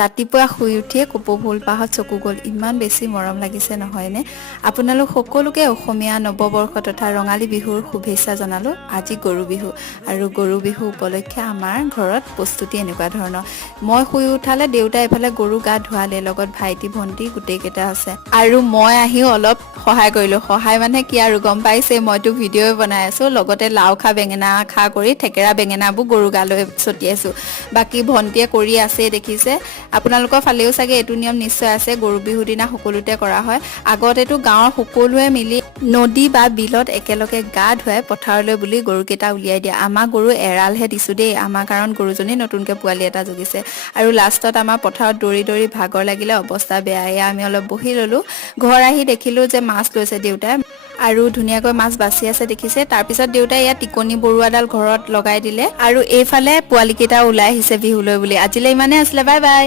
ৰাতিপুৱা শুই উঠিয়ে কপৌফুল পাহত চকু গ'ল, ইমান বেছি মৰম লাগিছে নহয়নে? আপোনালোক সকলোকে অসমীয়া নৱবৰ্ষ তথা ৰঙালী বিহুৰ শুভেচ্ছা জনালোঁ। আজি গৰু বিহু আৰু গৰু বিহু উপলক্ষে আমাৰ ঘৰত প্ৰস্তুতি এনেকুৱা ধৰণৰ। মই শুই উঠালে দেউতাই এইফালে গৰু গা ধোৱালে, লগত ভাইটি ভণ্টি গোটেইকেইটা আছে আৰু মই আহিও অলপ সহায় কৰিলোঁ। সহায় মানে কি আৰু গম পাইছে, মইতো ভিডিঅ'ই বনাই আছোঁ, লগতে লাও খা বেঙেনা খা কৰি থেকেৰা বেঙেনাবোৰ গৰু গালৈ ছটিয়াইছোঁ। বাকী ভণ্টিয়ে কৰি আছে দেখিছে। আপোনালোকৰ ফালেও চাগে এইটো নিয়ম নিশ্চয় আছে, গৰু বিহুৰ দিনা সকলোতে কৰা হয়। আগতেতো গাঁৱৰ সকলোৱে মিলি নদী বা বিলত একেলগে গা ধুৱাই পথাৰলৈ বুলি গৰুকেইটা উলিয়াই দিয়ে। আমাৰ গৰু এৰালহে দিছোঁ দেই, আমাৰ কাৰণ গৰুজনী নতুনকৈ পোৱালি এটা জগিছে। আৰু লাষ্টত আমাৰ পথাৰত দৌৰি দৌৰি ভাগৰ লাগিলে, অৱস্থা বেয়া। এয়া আমি অলপ বহি ল'লোঁ। ঘৰ আহি দেখিলোঁ যে মাছ লৈছে দেউতাই আৰু ধুনীয়াকৈ মাছ বাচি আছে দেখিছে। তাৰপিছত দেউতাই ইয়াত টিকনি বৰুৱাডাল ঘৰত লগাই দিলে আৰু এইফালে পোৱালি কেইটা ওলাই আহিছে বিহুলৈ বুলি। আজিলৈ ইমানে আছিলে, বাই বাই।